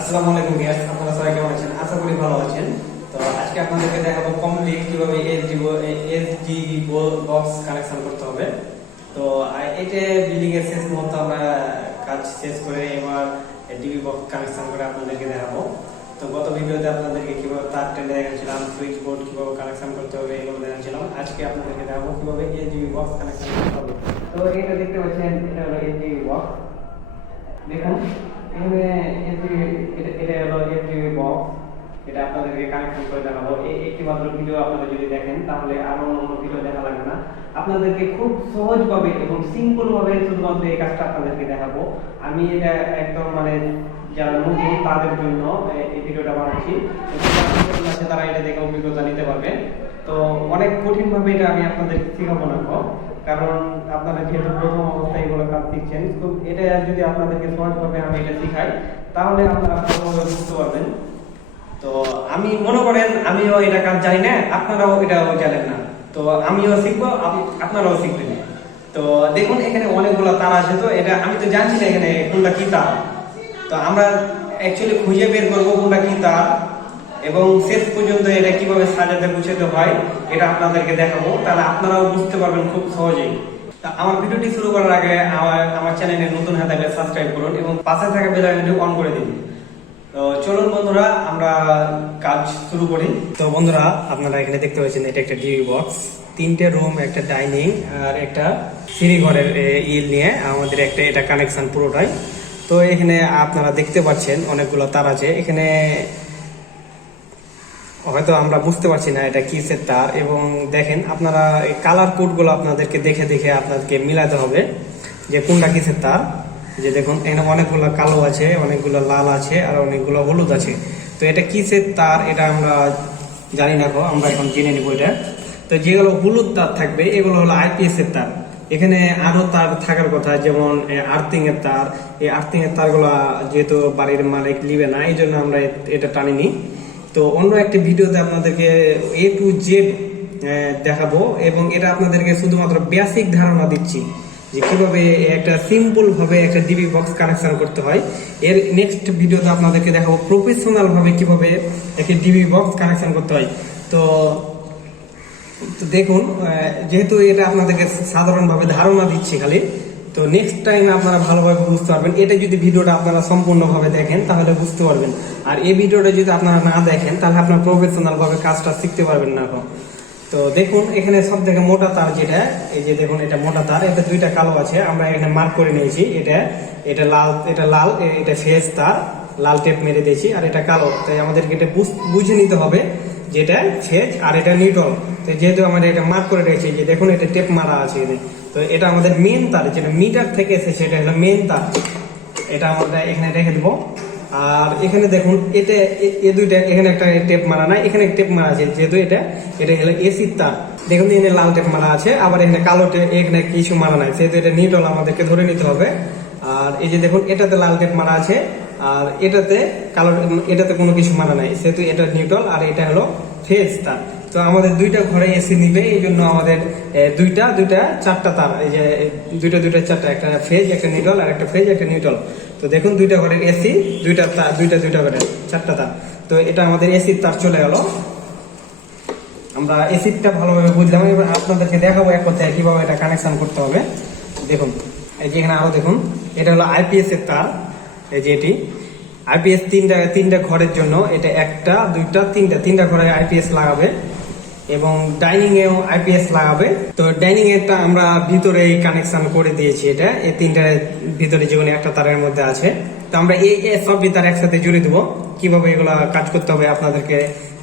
আসসালামু আলাইকুম ভিউয়ার্স, আপনারা সবাই কেমন আছেন? আশা করি ভালো আছেন। তো আজকে আপনাদেরকে দেখাবো কমপ্লিট কিভাবে এসডি বক্স কানেকশন করতে হবে। তো এটা বিল্ডিং এর শেষ মুহূর্তে আমরা কাজ শেষ করে এবার ডিবি বক্স কানেকশন করে আপনাদেরকে দেখাবো। তো গত ভিডিওতে আপনাদেরকে কিভাবে তার টেনে দেখাচ্ছিলাম, সুইচ বোর্ড কিভাবে কানেকশন করতে হবে এগুলো দেখাচ্ছিলাম। আজকে আপনাদেরকে দেখাবো কিভাবে এসডিবি বক্স কানেকশন করতে হবে। তো এটা দেখতে পাচ্ছেন, এটা হলো এসডিবি বক্স। দেখুন এখানে এটা হলো এসডিবি বক্স। এটা আপনাদেরকে কানেকশন করে দেখাবো। একটি মাত্র ভিডিও আপনারা যদি দেখেন তাহলে আরো অন্য ভিডিও দেখা লাগবে না। আপনাদেরকে খুব সহজভাবে এবং সিম্পল ভাবে শুধুমাত্র এই কাজটা আপনাদেরকে দেখাবো। আমি এটা একদম যারা নতুন তাদের জন্য এই ভিডিওটা বানাচ্ছি। আছে তারা এটা দেখে অভিজ্ঞতা নিতে পারবে। তো অনেক কঠিন ভাবে এটা আমি আপনাদেরকে শেখাবো না, কারণ আপনারা যেহেতু প্রথম অবস্থায় এগুলো কাজ শিখছেন। তো এটা যদি আপনাদেরকে সহজভাবে আমি এটা শিখাই তাহলে আপনারা ভালোভাবে বুঝতে পারবেন। তো আমি মনে করেন আমিও এটা কাজ জানি না, আপনারাও এটাও জানেন না। তো আমিও শিখবো, আপনারাও শিখবেন। তো দেখুন এখানে অনেকগুলো তার আছে। তো এটা আমি তো জানছি না এখানে কোনটা কি তার। তো আমরা অ্যাকচুয়ালি খুঁজে বের করবো কোনটা কি তার এবং শেষ পর্যন্ত এটা কিভাবে সাজাতে গুছাতে হয় এটা আপনাদেরকে দেখাবো। তাহলে আপনারাও বুঝতে পারবেন খুব সহজেই। আমার ভিডিওটি শুরু করার আগে আমার চ্যানেলে নতুন হয়ে থাকলে সাবস্ক্রাইব করুন এবং পাশে থাকা বেল আইকনটি অন করে দিন। তো চলুন বন্ধুরা আমরা কাজ শুরু করি। তো বন্ধুরা আপনারা এখানে দেখতে পাচ্ছেন এটা একটা ডিবি বক্স, তিনটে রুম, একটা ডাইনিং আর একটা সিঁড়ি ঘরের ইল নিয়ে আমাদের একটা এটা কানেকশন পুরোটাই। তো এখানে আপনারা দেখতে পাচ্ছেন অনেকগুলো তার আছে। এখানে হয়তো আমরা বুঝতে পারছি না এটা কিসের তার, এবং দেখেন আপনারা এই কালার কোডগুলো আপনাদেরকে দেখে দেখে আপনাদেরকে মিলাতে হবে যে কোনটা কিসের তার। যে দেখুন এখানে অনেকগুলো কালো আছে, অনেকগুলো লাল আছে আর অনেকগুলো হলুদ আছে। তো এটা কিসের তার এটা আমরা জানি না, আমরা এখন জেনে নিব এটা। তো যেগুলো হলুদ তার থাকবে এগুলো হলো আইপিএস এর তার। এখানে আরো তার থাকার কথা, যেমন আর্থিং এর তার। এই আর্থিং এর তারগুলো যেহেতু বাড়ির মালিক নিবে না, এই জন্য আমরা এটা টানিনি। তো অন্য একটি ভিডিওতে আপনাদেরকে এ টু জেড দেখাবো এবং এটা আপনাদেরকে শুধুমাত্র বেসিক ধারণা দিচ্ছি যে কিভাবে একটা সিম্পল ভাবে একটা ডিবি বক্স কানেকশন করতে হয়। এর নেক্সট ভিডিওতে আপনাদেরকে দেখাবো প্রফেশনাল ভাবে কিভাবে একটা ডিবি বক্স কানেকশন করতে হয়। তো দেখুন যেহেতু এটা আপনাদেরকে সাধারণভাবে ধারণা দিচ্ছি খালি, তো নেক্সট টাইম আপনারা ভালোভাবে বুঝতে পারবেন। এটা যদি ভিডিওটা আপনারা সম্পূর্ণভাবে দেখেন তাহলে বুঝতে পারবেন, আর এই ভিডিওটা যদি আপনারা না দেখেন তাহলে আপনারা প্রফেশনাল ভাবে কাজটা শিখতে পারবেন না। তো দেখুন এখানে সব থেকে মোটা তার যেটা, এই যে দেখুন এটা মোটা তার, এটা দুইটা কালো আছে, আমরা এখানে মার্ক করে নিয়েছি। এটা লাল, এটা ফেজ তার, লাল টেপ মেরে দিয়েছি, আর এটা কালো। তাই আমাদেরকে এটা বুঝে নিতে হবে যেটা ফেজ আর এটা নিউট্রাল। তো যেহেতু আমাদের এটা মার্ক করে রেখেছি, যে দেখুন এটা টেপ মারা আছে এখানে। তো এটা আমাদের মেন তার, যেটা মিটার থেকে এসেছে, এটা হলো মেন তার। এটা আমরা এখানে রেখে দেবো। আর এখানে দেখুন এটা দুইটা, এখানে একটা টেপ মারা নাই, এখানে টেপ মারা আছে, যেহেতু এটা হলো এসির তার। দেখুন এখানে লাল টেপ মারা আছে, আবার এখানে কালো টেপ, এখানে কিছু মারা নাই, সেহেতু এটা নিউট্রাল আমাদেরকে ধরে নিতে হবে। আর এই যে দেখুন এটাতে লাল টেপ মারা আছে আর এটাতে কোনো কিছু মারা নাই, সেহেতু এটা নিউট্রাল আর এটা হলো ফেজ তার। তো আমাদের দুইটা ঘরে এসি নিবে, এই জন্য আমাদের দুইটা চারটা তার, এই যে দুইটা চারটা, একটা ফেজ, একটা নিউট্রাল, আর একটা ফেজ, একটা নিউট্রাল। তো দেখুন দুইটা ঘরের এসি, দুইটা ঘরের চারটা তার। তো এটা আমাদের এসির তার চলে গেল। আমরা এসিটা ভালোভাবে বুঝলাম, এবার আপনাদেরকে দেখাবো এক কথায় কিভাবে এটা কানেকশন করতে হবে। দেখুন এই যে এখানে আরো দেখুন, এটা হলো আইপিএস এর তার। এই যে এটি আইপিএস তিনটা ঘরের জন্য, এটা একটা দুইটা তিনটা ঘরে আইপিএস লাগাবে এবং ডাইনিং এও আইপিএস লাগাবে। তো ডাইনিং এরটা আমরা ভিতরে কানেকশন করে দিয়েছি। এটা এই তিনটা ভিতরে যেগুলো একটা তারের মধ্যে আছে। তো আমরা এই সব তার একসাথে জুড়ে দেবো, কিভাবে এগুলা কাজ করতে হবে আপনাদেরকে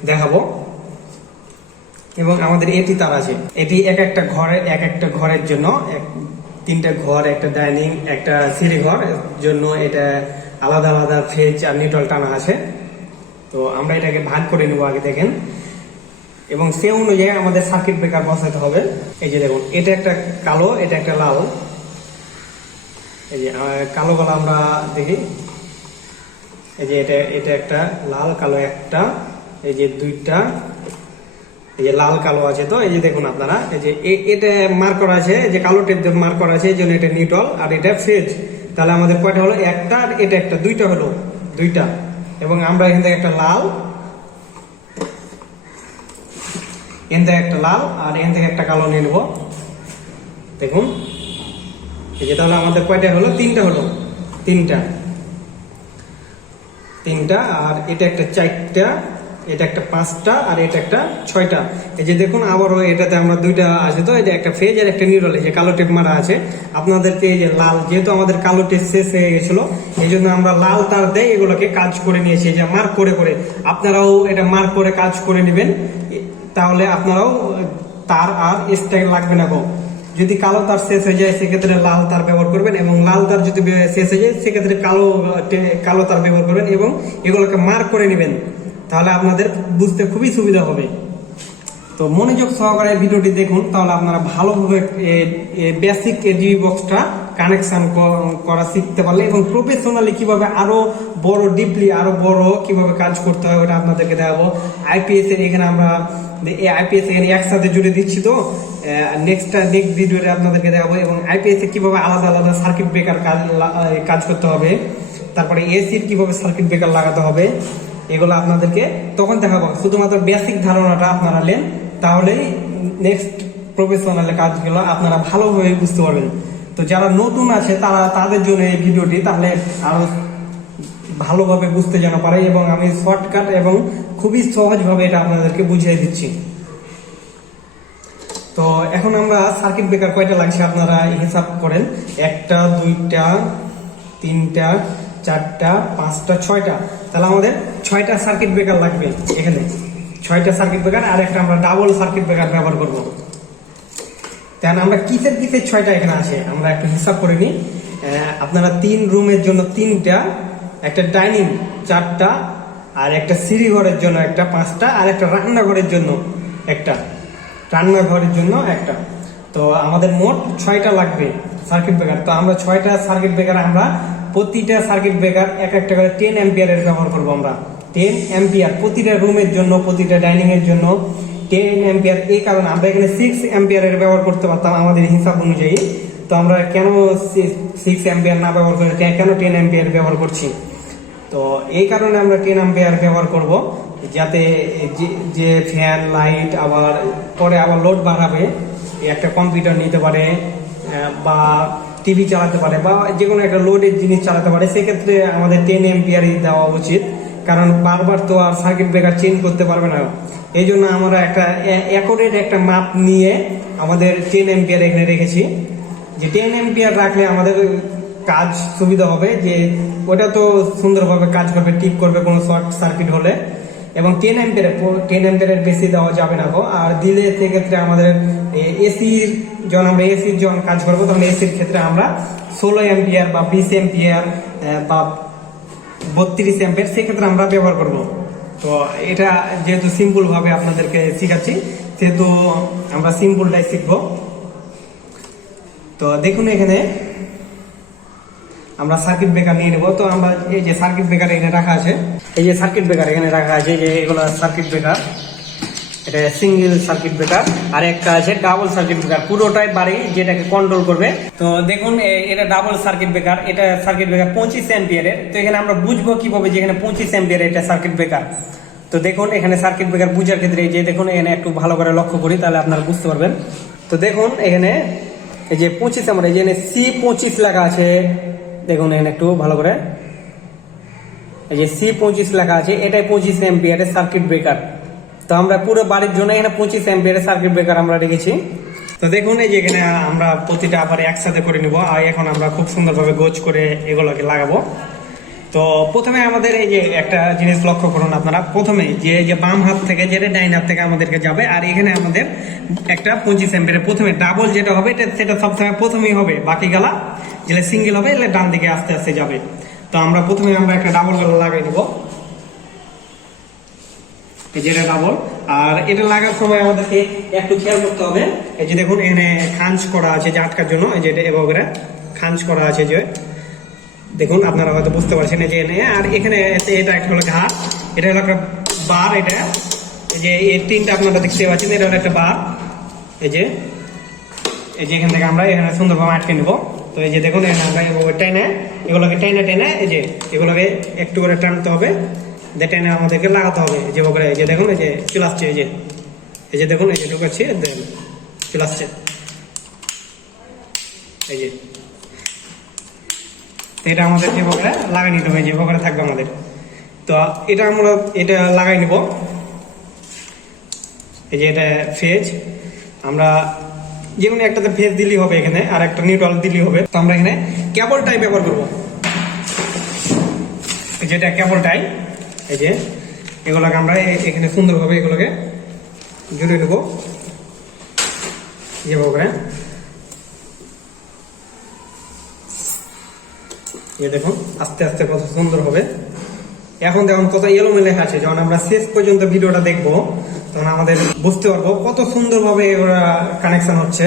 দেখাবো। এবং আমাদের এটি তার আছে, এটি এক একটা ঘরের জন্য, তিনটা ঘর, একটা ডাইনিং, একটা সিঁড়ি ঘর জন্য এটা আলাদা আলাদা ফেজ আর নিউট্রাল টানা আছে। তো আমরা এটাকে ভাগ করে নেবো আগে, দেখেন, এবং সে অনুযায়ী আমাদের সার্কিট ব্রেকার বসাতে হবে। এই যে দেখুন এটা একটা কালো, এটা একটা লাল। এই যে কালো গুলো আমরা দেখি, এই যে এটা একটা লাল, কালো একটা, এই যে দুইটা, এই যে লাল কালো আছে। তো এই যে দেখুন আপনারা, এই যে এটা মার্ক করা আছে, যে কালো টেপ দিয়ে মার্ক করা আছে, এই জন্য এটা নিউট্রাল আর এটা ফেজ। তাহলে আমাদের কয়টা হলো? একটা, আর এটা একটা, দুইটা হলো, দুইটা। এবং আমরা এখান থেকে একটা লাল, এখান থেকে একটা লাল আর এখান থেকে একটা কালো নিয়ে নেবো। দেখুন এই যে তাহলে আমাদের কয়টা হলো, তিনটা হলো, তিনটা, আর এটা একটা চারটা, এটা একটা পাঁচটা, আর এটা একটা ছয়টা। এই যে দেখুন আবারও এটাতে আমরা দুইটা আছে, তো এই যে একটা ফেজ আর একটা নিউট্রাল, এই যে কালো টেপ মারা আছে। আপনাদেরকে এই যে লাল, যেহেতু আমাদের কালো টেপ শেষ হয়ে গেছিল, এই জন্য আমরা লাল তার দিয়ে এগুলোকে কাজ করে নিয়েছি, যে মার্ক করে করে। আপনারাও এটা মার্ক করে কাজ করে নেবেন, তাহলে আপনারাও তার আর এক্সট্রা লাগবে না গো। যদি কালো তার শেষ হয়ে যায় সেক্ষেত্রে লাল তার ব্যবহার করবেন, এবং লাল তার যদি শেষ হয়ে যায় সেক্ষেত্রে কালো তার ব্যবহার করবেন, এবং এগুলোকে মার্ক করে নেবেন, তাহলে আপনাদের বুঝতে খুবই সুবিধা হবে। তো মনোযোগ সহকারে ভিডিওটি দেখুন, তাহলে আপনারা ভালোভাবে বেসিক এডিবি বক্সটা কানেকশন করা শিখতে পারলে, এবং প্রফেশনালি কিভাবে আরো বড় ডিপলি আরো বড় কিভাবে কাজ করতে হয় ওটা আপনাদেরকে দেখাবো। আইপিএস এর এখানে আমরা আইপিএস এখানে একসাথে জুড়ে দিচ্ছি, তো নেক্সট ভিডিওতে আপনাদেরকে দেখাবো, এবং আইপিএস এ কিভাবে আলাদা আলাদা সার্কিট ব্রেকার কাজ করতে হবে, তারপরে এসির কিভাবে সার্কিট ব্রেকার লাগাতে হবে, এগুলো আপনাদেরকে তখন দেখাবো। শুধুমাত্র বেসিক ধারণাটা আপনারা নেন, তাহলেই নেক্সট প্রফেশনাল কাজগুলো আপনারা ভালোভাবে বুঝতে পারবেন। তো যারা নতুন আছে তাদের জন্য এই ভিডিওটি, তাহলে আরো ভালোভাবে বুঝতে যেন পারে, এবং আমি শর্টকাট এবং খুবই সহজভাবে এটা আপনাদেরকে বুঝিয়ে দিচ্ছি। তো এখন আমরা সার্কিট ব্রেকার কয়টা লাগছে আপনারা হিসাব করেন, একটা, দুইটা, তিনটা, চারটা, পাঁচটা, ছয়টা। তাহলে আমাদের 6টা সার্কিট ব্রেকার লাগবে, এখানে 6টা সার্কিট ব্রেকার, আর একটা আমরা ডাবল সার্কিট ব্রেকার ব্যবহার করব। তাহলে আমরা কিসের 6টা এখানে আছে আমরা একটু হিসাব করে নিই। আপনারা 3 রুমের জন্য 3টা, একটা ডাইনিং 4টা, আর একটা সিঁড়ি ঘরের জন্য একটা 5টা, আর একটা রান্নাঘরের জন্য একটা, তো আমাদের মোট 6টা লাগবে সার্কিট ব্রেকার। তো আমরা 6টা সার্কিট ব্রেকার, আমরা প্রতিটা সার্কিট ব্রেকার এক একটা করে 10 অ্যাম্পিয়ারের ব্যবহার করব। আমরা 10 অ্যাম্পিয়ার প্রতিটা রুমের জন্য, প্রতিটা ডাইনিং এর জন্য 10 অ্যাম্পিয়ার। এই কারণে আমরা এখানে 6 অ্যাম্পিয়ারের ব্যবহার করতে পারতাম আমাদের হিসাব অনুযায়ী। তো আমরা কেন 6 অ্যাম্পিয়ার না ব্যবহার করে কেন 10 অ্যাম্পিয়ার ব্যবহার করছি, তো এই কারণে আমরা 10 অ্যাম্পিয়ার ব্যবহার করব, যাতে যে ফ্যান লাইট আবার পরে আবার লোড বাড়াবে, একটা কম্পিউটার নিতে পারে বা টিভি চালাতে পারে বা যে কোনো একটা লোডের জিনিস চালাতে পারে, সেক্ষেত্রে আমাদের 10 অ্যাম্পিয়ারই দেওয়া উচিত, কারণ বারবার তো আর সার্কিট ব্রেকার চেঞ্জ করতে পারবে না। এই জন্য আমরা একটা অ্যাকোরেট একটা মাপ নিয়ে আমাদের 10 অ্যাম্পিয়ার এখানে রেখেছি, যে 10 অ্যাম্পিয়ার রাখলে আমাদের কাজ সুবিধা হবে, যে ওটা তো সুন্দরভাবে কাজ করবে, টিপ করবে কোনো শর্ট সার্কিট হলে। এবং 10 অ্যাম্পিয়ারের বেশি দেওয়া যাবে না গো, আর দিলে সেক্ষেত্রে আমাদের এসির যখন আমরা এসির যখন কাজ করবো, তখন এসির ক্ষেত্রে আমরা 16 অ্যাম্পিয়ার বা 20 অ্যাম্পিয়ার বা 32 অ্যাম্পিয়ার সেক্ষেত্রে আমরা ব্যবহার করব। তো এটা যেহেতু সিম্পল ভাবে আপনাদেরকে শিখাচ্ছি, সেহেতু আমরা সিম্পলটাই শিখবো। তো দেখুন এখানে আমরা সার্কিট ব্রেকার নিয়ে নেবো। তো আমরা এই যে সার্কিট ব্রেকার এখানে রাখা আছে, এই যে সার্কিট ব্রেকার এখানে রাখা আছে, যে এগুলো সার্কিট ব্রেকার, এটা সিঙ্গেল সার্কিট ব্রেকার, আর একটা আছে ডাবল সার্কিট ব্রেকার, পুরোটাই বাড়ি যেটাকে কন্ট্রোল করবে। তো দেখুন এটা ডাবল সার্কিট ব্রেকার, এটা সার্কিট ব্রেকার 25 অ্যাম্পিয়ারের। তো এখানে আমরা বুঝবো কিভাবে যে এখানে 25 অ্যাম্পিয়ার এটা সার্কিট ব্রেকার। তো দেখুন এখানে সার্কিট ব্রেকার বুঝার ক্ষেত্রে যে দেখুন এখানে একটু ভালো করে লক্ষ্য করি, তাহলে আপনারা বুঝতে পারবেন। তো দেখুন এখানে এই যে 25 আমরা এই যে C25 লেখা আছে, দেখুন এখানে একটু ভালো করে, এই যে C25 লেখা আছে, এটাই 25 অ্যাম্পিয়ারের সার্কিট ব্রেকার। তো আমরা পুরো বাড়ির জন্য এখানে 25 অ্যাম্পিয়ারের সার্কিট ব্রেকার আমরা রেখেছি। তো দেখুন এই যে এখানে আমরা প্রতিটা আবার একসাথে করে নিব, আর এখন আমরা খুব সুন্দরভাবে গোছ করে এগুলোকে লাগাবো। তো প্রথমে আমাদের এই যে একটা জিনিস লক্ষ্য করুন আপনারা, প্রথমে যে বাম হাত থেকে যেটা ডাইন হাত থেকে আমাদেরকে যাবে, আর এখানে আমাদের একটা 25 অ্যাম্পিয়ারের প্রথমে ডাবল যেটা হবে সেটা সবসময় প্রথমেই হবে, বাকি গেলা যেটা সিঙ্গেল হবে এলে ডান দিকে আস্তে আস্তে যাবে। তো আমরা প্রথমে আমরা একটা ডাবল গেলা লাগাই দেবো, এই যেটা ডাবল। আর এটা লাগার সময় আমাদেরকে একটু খেয়াল করতে হবে, এই যে দেখুন এখানে খাঞ্চ করা আছে যে আটকার জন্য, এই যে এভাবে খাঞ্চ করা আছে, যে দেখুন আপনারা হয়তো বুঝতে পারছেন যে এনে। আর এখানে এটা একটা হলো ঘাট, এটা হলো একটা বার, এটা এই যে এই তিনটা আপনারা দেখতে পাচ্ছেন, এটা হলো একটা বার, এই যে এখান থেকে আমরা এখানে সুন্দরভাবে আটকে নেবো। তো এই যে দেখুন এখানে আমরা টেনে এগুলোকে টেনে এই যে এগুলোকে একটু করে টানতে হবে, টেনে আমাদেরকে লাগাতে হবে যে ওখানে এই যে দেখুন এই যে চলে আসছে এই যে দেখুন এই যে ঢুকাচ্ছি চলে আসছে এই যে এটা আমাদের যে ওখানে লাগাই নিতে হবে যে ওখানে থাকবে আমাদের। তো এটা লাগাই নিব। এই যে এটা ফেজ, আমরা যে কোনো একটাতে ফেজ দিলেই হবে এখানে, আর একটা নিউট্রাল দিলেই হবে। তো আমরা এখানে কেবল টাই ব্যবহার করবো, যেটা কেবল টাই। এই যে এগুলোকে আমরা এখানে সুন্দরভাবে এগুলোকে জুড়ে নেবো যেভাবে। দেখুন আস্তে আস্তে কত সুন্দর হবে। এখন দেখুন কত এলোমেলো আছে, যখন আমরা শেষ পর্যন্ত ভিডিওটা দেখবো তখন আমাদের বুঝতে পারবো কত সুন্দরভাবে ওরা কানেকশন হচ্ছে।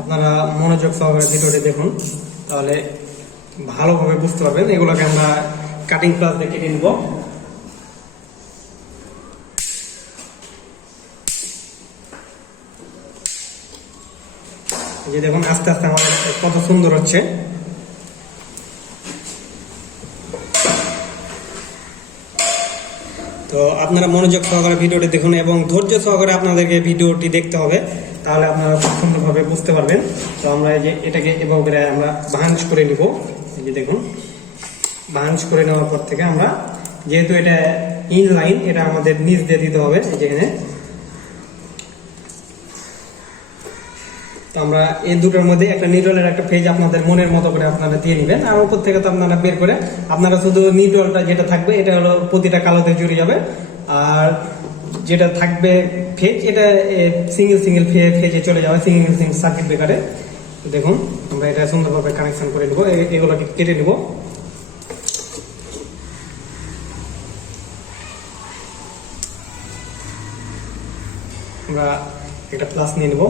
আপনারা মনোযোগ সহকারে ভিডিওটি দেখুন, তাহলে ভালোভাবে বুঝতে পারবেন। এগুলোকে আমরা কাটিং প্লাস দিয়ে কেটে নিব। যে দেখুন আস্তে আস্তে আমাদের কত সুন্দর হচ্ছে। তো আপনারা মনোযোগ সহকারে ভিডিওটি দেখুন এবং ধৈর্য সহকারে আপনাদেরকে ভিডিওটি দেখতে হবে, তাহলে আপনারা খুব সুন্দরভাবে বুঝতে পারবেন। তো আমরা এই যে এটাকে এভাবে আমরা ভাঁজ করে নিব। এই যে দেখুন ভাঁজ করে নেওয়ার পর থেকে আমরা, যেহেতু এটা ইনলাইন, এটা আমাদের নিচ দিয়ে দিতে হবে যেখানে। তো আমরা এই দুটোর মধ্যে একটা নিউট্রালের একটা পেজ আপনাদের মনের মতো করে আপনারা দিয়ে নেবেন, আর উপর থেকে তো আপনারা বের করে আপনারা শুধু নিউট্রালটা যেটা থাকবে এটা হলো প্রতিটা কালোতে জুড়ে যাবে, আর যেটা থাকবে ফেজ এটা সিঙ্গেল সিঙ্গেল ফেজে চলে যাবে, সিঙ্গেল সিঙ্গেল সার্কিট ব্রেকারে। দেখুন আমরা এটা সুন্দরভাবে কানেকশন করে নেব, এগুলোকে কেটে নেব। আমরা একটা প্লাস নিয়ে নেব।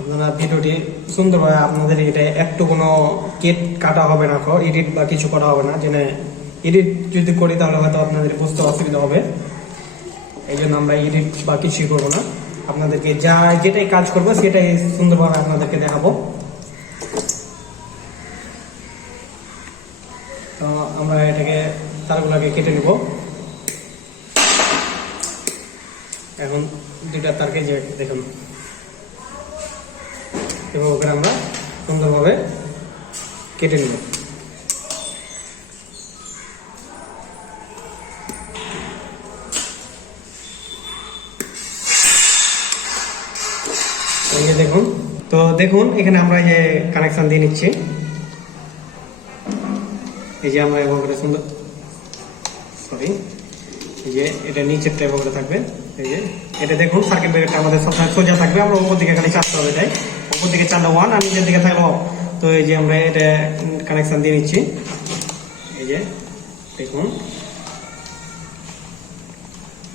আপনারা ভিডিওটি সুন্দরভাবে, আপনাদের এটা একটু কোনো কাটা হবে না, এডিট বা কিছু করা হবে না। যেন এডিট যদি করি তাহলে হয়তো আপনাদের বুঝতে অসুবিধা হবে, এই জন্য আমরা এডিট বা কিছুই করবো না। আপনাদেরকে যেটাই কাজ করবো সেটাই সুন্দরভাবে আপনাদেরকে দেখাবো। তো আমরা এটাকে তারগুলোকে কেটে নিব। এখন দুইটা তারকে যে দেখুন এভাবে আমরা সুন্দরভাবে কেটে নিব। দেখুন, তো দেখুন এখানে আমরা যে কানেকশন দিয়ে নিচ্ছি, এই যে আমরা এভাবে সুন্দর, সরি এই যে এটা নিচেরটা এভাবে থাকবে। এই যে এটা দেখুন সার্কিট ব্রেকারটা আমাদের সবসময় সোজা থাকবে, আমরা উপর দিকে খালি চাপতে হবে, তাই উপর দিকে চাপলে 1 আর নিচের দিকে থাকলে অফ। তো এই যে আমরা এটা কানেকশন দিয়ে নিচ্ছি। এই যে দেখুন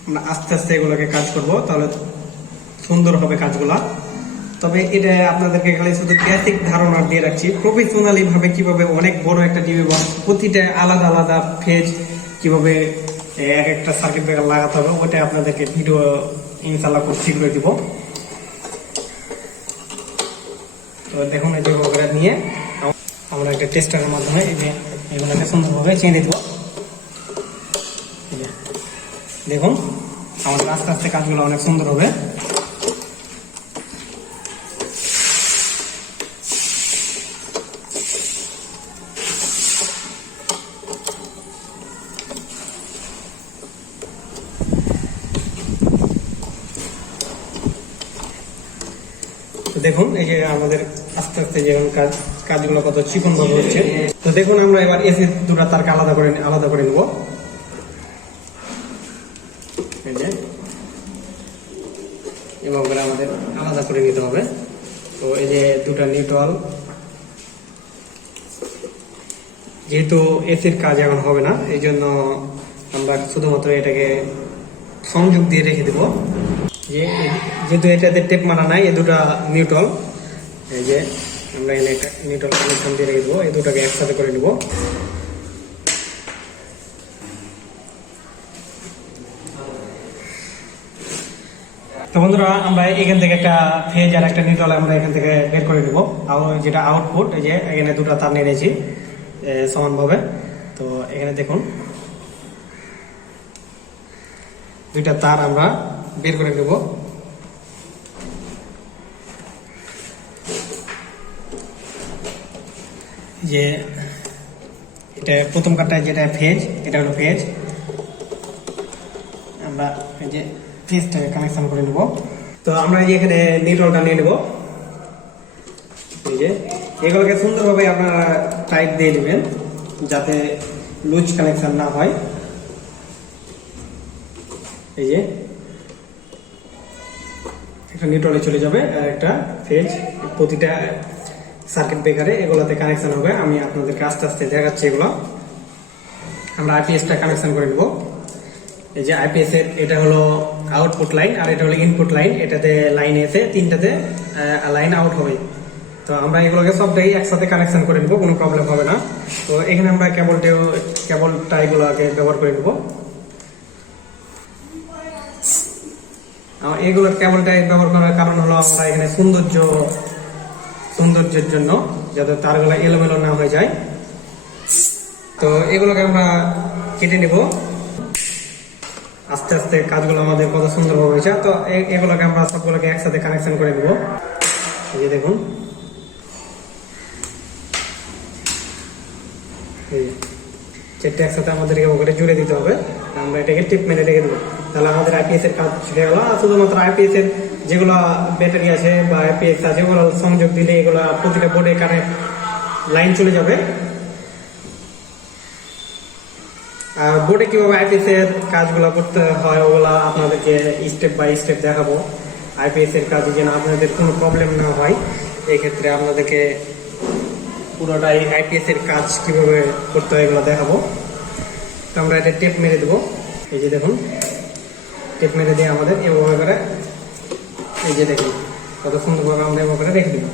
আমরা আস্তে আস্তে এগুলোকে কাজ করব, তাহলে সুন্দর হবে কাজগুলা। তবে এটা আপনাদেরকে খালি শুধু বেসিক ধারণা দিয়ে রাখছি, প্রফেশনালি ভাবে কিভাবে অনেক বড় একটা টিভি বক্স প্রতিটা আলাদা আলাদা ফেজ কিভাবে এক একটা সার্কিট ব্রেকার লাগাতে হবে, ওটা আপনাদেরকে ভিডিও ইনশাআল্লাহ খুব শীঘ্রই দিব। তো দেখুন এই যে ওগুলো নিয়ে আমরা একটা টেস্টারের মাধ্যমে এই যে এগুলোকে সুন্দরভাবে চেনে দেবো। দেখুন আমাদের আস্তে আস্তে কাজগুলো অনেক সুন্দর হবে। দেখুন এই যে আমাদের আস্তে আস্তে যেমন কাজগুলো কত চিকন ভাবে হচ্ছে। তো দেখুন আমরা এবার এসি দুটো তারকে আলাদা করে নেব। এই যে এভাবে আমাদের আলাদা করে নিতে হবে। তো এই যে দুটা নিউট্রাল, যেহেতু এসির কাজ এখন হবে না এই জন্য আমরা শুধুমাত্র এটাকে সংযোগ দিয়ে রেখে দেবো। যেহেতু এটাতে টেপ মারা নাই, এই দুটা নিউট্রাল, এই যে আমরা এনে একটা নিউট্রাল কানেকশন দিয়ে রেখে দেবো। এই দুটাকে একসাথে করে নেব। তো বন্ধুরা, আমরা এখান থেকে একটা ফেজ আর একটা নিউট্রাল আমরা এখান থেকে বের করে নেবো, যেটা আউটপুট। এই যে এখানে দুটো তার নিয়েছি সমানভাবে। তো এখানে দেখুন দুইটা তার আমরা বের করে নেব। যে এটা প্রথম কার্ডটা যেটা ফেজ, এটা হলো ফেজ। আমরা এই যে ফেজটাকে কানেকশন করে নেব। তো আমরা এখানে নিউট্রালটা নিয়ে নেব। এই যে এগুলোকে সুন্দরভাবে আপনারা টাইট দিয়ে নেবেন যাতে লুজ কানেকশন না হয়। এই যে একটা নিউট্রালে চলে যাবে আর একটা ফেজ প্রতিটা সার্কিট ব্রেকারে এগুলোতে কানেকশন হবে। আমি আপনাদেরকে আস্তে আস্তে দেখাচ্ছি। এগুলো আমরা আইপিএসটা কানেকশন করে নেব। এই যে আইপিএস এর এটা হলো আউটপুট লাইন আর এটা হলো ইনপুট লাইন। এটাতে লাইন এসে তিনটাতে লাইন আউট হবে। তো আমরা এগুলোকে সবটাই একসাথে কানেকশন করে নেব, কোনো প্রবলেম হবে না। তো এখানে আমরা কেবলটা এগুলোকে ব্যবহার করে নেব। এগুলোর কেবলটা ব্যবহার করার কারণ হলো আমরা এখানে সৌন্দর্যের জন্য, যাতে তারগুলো এলোমেলো না হয়ে যায়। তো এগুলোকে আমরা কেটে নেব আস্তে আস্তে। কাজগুলো আমাদের কত সুন্দরভাবে হয়েছে। তো এগুলোকে আমরা সবগুলোকে একসাথে কানেকশন করে দেব। এই যে দেখুন, চারটে একসাথে আমাদেরকে ওখানে জুড়ে দিতে হবে। আমরা এটাকে টিপ মেরে রেখে দেবো। তাহলে আমাদের আইপিএস এর কাজ শিখে গেল। শুধুমাত্র আইপিএস এর যেগুলো ব্যাটারি আছে বা আইপিএস আছে ওগুলো সংযোগ দিলে এগুলো প্রতিটা বোর্ডে কানেক্ট লাইন চলে যাবে। আর বোর্ডে কিভাবে আইপিএস এর কাজগুলো করতে হয় ওগুলা আপনাদেরকে স্টেপ বাই স্টেপ দেখাবো। আইপিএস এর কাজে যেন আপনাদের কোনো প্রবলেম না হয়, এই ক্ষেত্রে আপনাদেরকে পুরোটাই আইপিএস এর কাজ কিভাবে করতে হয় এগুলো দেখাবো। তো আমরা এটা টেপ মেরে দেবো। এই যে দেখুন, টেপ মেরে দিয়ে আমাদের এভাবে করে, এই যে দেখুন কত সুন্দরভাবে আমরা এভাবে করে রেখে দিব,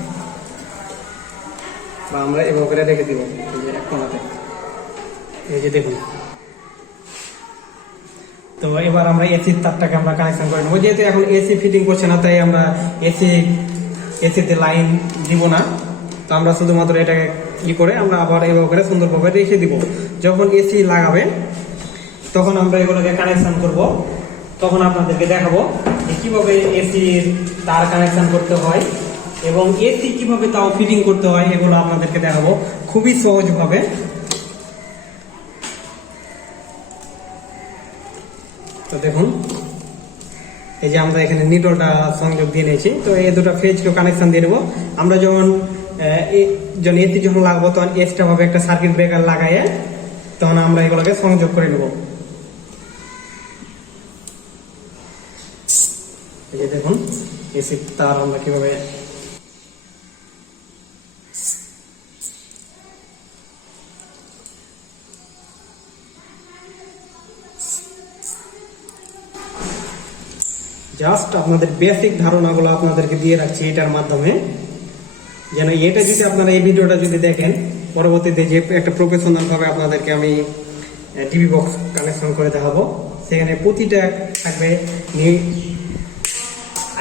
বা আমরা এভাবে করে রেখে দিব। এই যে এক কোণাতে, এই যে দেখুন। তো এবার আমরা এসির তারটাকে আমরা কানেকশন করে নেবো। যেহেতু এখন এসি ফিটিং করছে না, তাই আমরা এসিতে লাইন দিব না। তো আমরা শুধুমাত্র এটাকে করে আমরা আবার এভাবে করে সুন্দরভাবে রেখে দিব। যখন এসি লাগাবে তখন আমরা এগুলোকে কানেকশন করব। তখন আপনাদেরকে দেখাবো যে কিভাবে এসির তার কানেকশন করতে হয় এবং এসি কিভাবে তাও ফিটিং করতে হয়, এগুলো আপনাদেরকে দেখাবো খুবই সহজভাবে। তো দেখুন, এই যে আমরা এখানে নিউট্রালটা সংযোগ দিয়ে নিয়েছি। তো এই দুটো ফেজকে কানেকশন দিয়ে নেবো। আমরা যখন এসি যখন লাগাবো তখন এক্সট্রা ভাবে একটা সার্কিট ব্রেকার লাগাইয়ে তখন আমরা এগুলোকে সংযোগ করে নেব। এই যে দেখুন এসি তার আমরা কিভাবে জাস্ট আপনাদের বেসিক ধারণাগুলো আপনাদেরকে দিয়ে রাখছি এটার মাধ্যমে, যেন এটা যদি আপনারা এই ভিডিওটা যদি দেখেন পরবর্তীতে যে একটা প্রফেশনাল ভাবে আপনাদেরকে আমি টিভি বক্স কানেকশন করে দেখাবো। সেখানে প্রতিটা থাকবে